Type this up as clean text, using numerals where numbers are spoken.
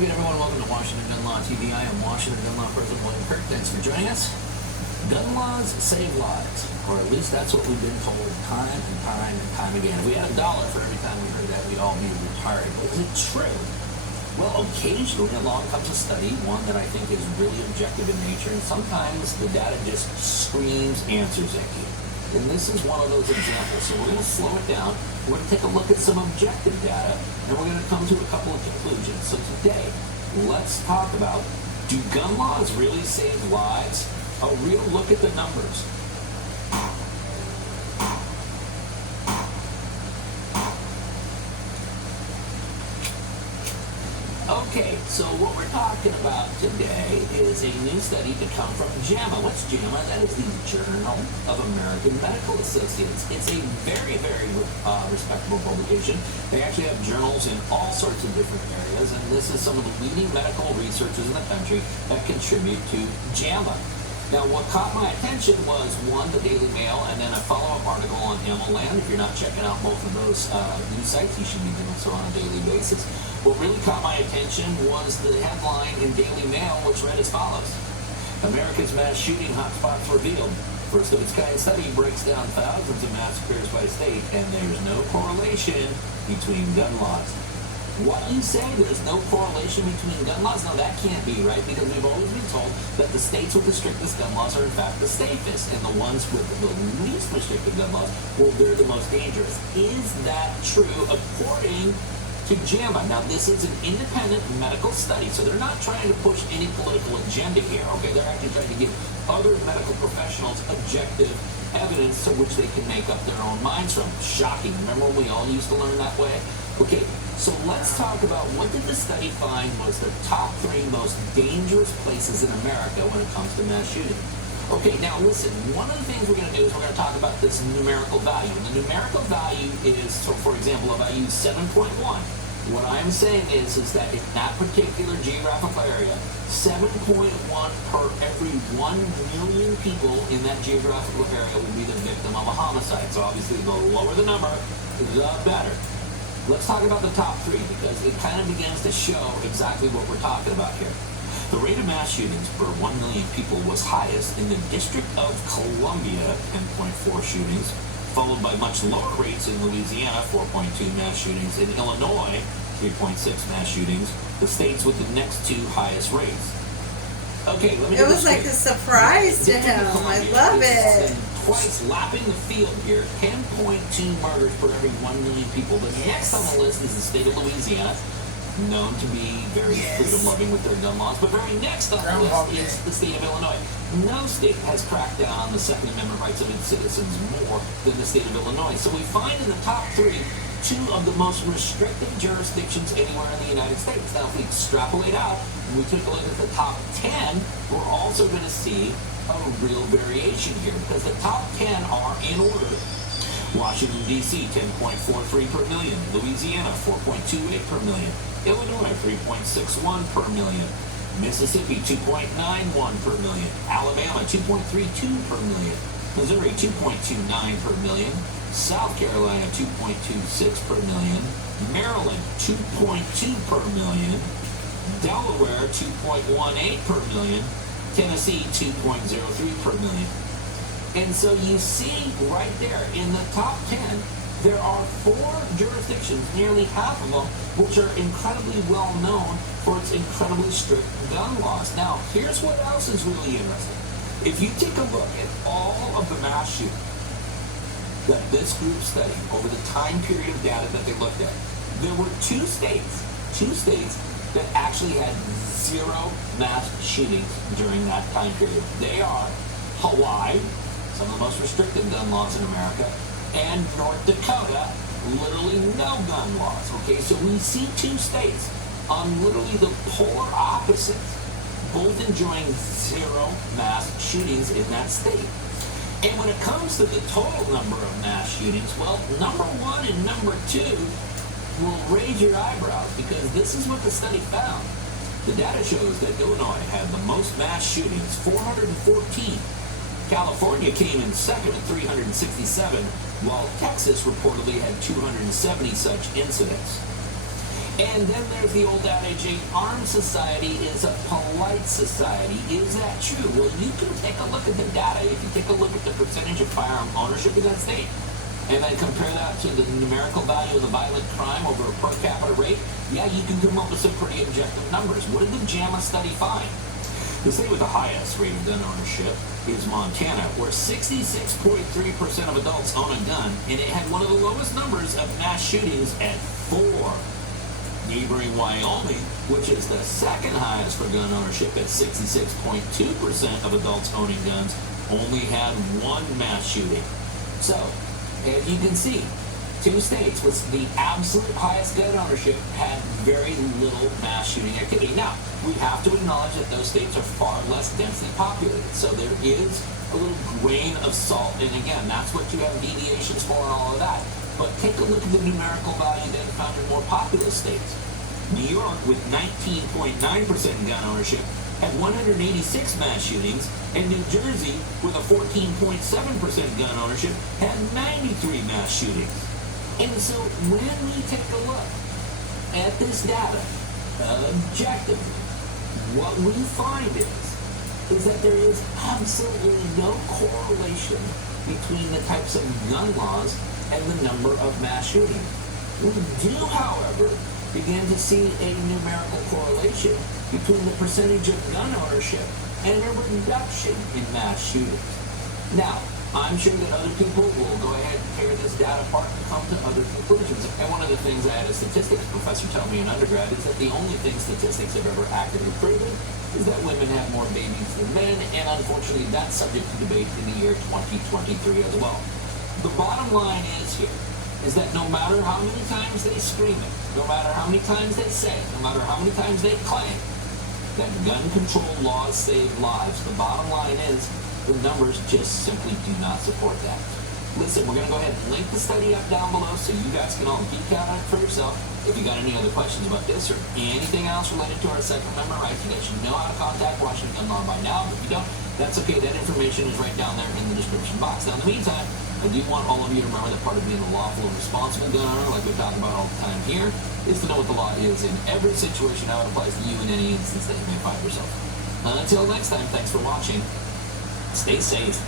again, everyone. Welcome to Washington Gun Law TV. I am Washington Gun Law President William Kirk. Thanks for joining us. Gun laws save lives, or at least that's what we've been told time and time again. If we had $1 for every time we heard that, we'd all be retired. But is it true? Well, occasionally along comes a study, one that I think is really objective in nature, and sometimes the data just screams answers at you. And this is one of those examples. So we're going to slow it down. We're going to take a look at some objective data, and we're going to come to a couple of conclusions. So today, let's talk about, do gun laws really save lives? A real look at the numbers. Okay, so what we're talking about today is a new study to come from JAMA. What's JAMA? That is the Journal of American Medical Associates. It's a very, very respectable publication. They actually have journals in all sorts of different areas, and this is some of the leading medical researchers in the country that contribute to JAMA. Now, what caught my attention was, one, the Daily Mail, and then a follow-up article on AmmoLand. If you're not checking out both of those news sites, you should be doing so on a daily basis. What really caught my attention was the headline in Daily Mail, which read as follows: America's mass shooting hotspots revealed. First of its kind study breaks down thousands of massacres by state, and there's no correlation between gun laws. What you say, there's no correlation between gun laws? No, that can't be right, because we've always been told that the states with the strictest gun laws are in fact the safest, and the ones with the least restrictive gun laws, well, they're the most dangerous. Is that true according to JAMA? Now, this is an independent medical study, so they're not trying to push any political agenda here, okay? They're actually trying to give other medical professionals objective evidence to which they can make up their own minds from. Shocking. Remember when we all used to learn that way? Okay, so let's talk about what did the study find was the top 3 most dangerous places in America when it comes to mass shooting. Okay, now listen, one of the things we're going to do is we're going to talk about this numerical value. And the numerical value is, so for example, if I use 7.1, what I'm saying is that in that particular geographical area, 7.1 per every 1 million people in that geographical area will be the victim of a homicide. So obviously the lower the number, the better. Let's talk about the top 3, because it kind of begins to show exactly what we're talking about here. The rate of mass shootings per 1 million people was highest in the District of Columbia, 10.4 shootings, followed by much lower rates in Louisiana, 4.2 mass shootings, in Illinois, 3.6 mass shootings, the states with the next 2 highest rates. Okay, let me It was like a surprise to him. I love it. Twice lapping the field here, 10.2 murders per every 1 million people. The next on the list is the state of Louisiana, known to be very freedom-loving with their gun laws, but very next on the list is the state of Illinois. No state has cracked down on the Second Amendment rights of its citizens more than the state of Illinois. So we find in the top 3, 2 of the most restrictive jurisdictions anywhere in the United States. Now, if we extrapolate out, and we take a look at the top 10, we're also going to see a real variation here, because the top 10 are in order. Washington, D.C., 10.43 per million. Louisiana, 4.28 per million. Illinois, 3.61 per million. Mississippi, 2.91 per million. Alabama, 2.32 per million. Missouri, 2.29 per million. South Carolina, 2.26 per million. Maryland, 2.2 per million. Delaware, 2.18 per million. Tennessee, 2.03 per million. And so you see right there in the top 10, there are 4 jurisdictions, nearly half of them, which are incredibly well known for its incredibly strict gun laws. Now, here's what else is really interesting. If you take a look at all of the mass shootings that this group studied over the time period of data that they looked at, there were 2 states that actually had 0 mass shootings during that time period. They are Hawaii, some of the most restrictive gun laws in America, and North Dakota, literally no gun laws. Okay, so we see 2 states on literally the polar opposites, both enjoying 0 mass shootings in that state. And when it comes to the total number of mass shootings, well, number 1 and number 2 will raise your eyebrows, because this is what the study found. The data shows that Illinois had the most mass shootings, 414. California came in second at 367, while Texas reportedly had 270 such incidents. And then there's the old adage, an armed society is a polite society. Is that true? Well, you can take a look at the data. If you take a look at the percentage of firearm ownership in that state, and then compare that to the numerical value of the violent crime over a per capita rate, yeah, you can come up with some pretty objective numbers. What did the JAMA study find? The state with the highest rate of gun ownership is Montana, where 66.3% of adults own a gun, and it had one of the lowest numbers of mass shootings at 4. Neighboring Wyoming, which is the second highest for gun ownership at 66.2% of adults owning guns, only had 1 mass shooting. So, as you can see, 2 states with the absolute highest gun ownership had very little mass shooting activity. Now, we have to acknowledge that those states are far less densely populated, so there is a little grain of salt, and again, that's what you have deviations for and all of that. But take a look at the numerical value then found in more populous states. New York, with 19.9% gun ownership, had 186 mass shootings, and New Jersey, with a 14.7% gun ownership, had 93 mass shootings. And so when we take a look at this data objectively, what we find is that there is absolutely no correlation between the types of gun laws and the number of mass shootings. We do, however, begin to see a numerical correlation between the percentage of gun ownership and a reduction in mass shootings. Now, I'm sure that other people will go ahead and tear this data apart and come to other conclusions. And one of the things I had a statistics professor tell me in undergrad is that the only thing statistics have ever actively proven is that women have more babies than men, and unfortunately that's subject to debate in the year 2023 as well. The bottom line is here, is that no matter how many times they scream it, no matter how many times they say it, no matter how many times they claim that gun control laws save lives, the bottom line is the numbers just simply do not support that. Listen, we're going to go ahead and link the study up down below so you guys can all geek out on it for yourself. If you got any other questions about this or anything else related to our Second Amendment rights, you guys should know how to contact Washington Gun Law by now. But if you don't, that's okay. That information is right down there in the description box. Now, in the meantime, I do want all of you to remember that part of being a lawful and responsible gun owner, like we talk about all the time here, is to know what the law is in every situation, how it applies to you in any instance that you may find yourself. Until next time, thanks for watching. Stay safe.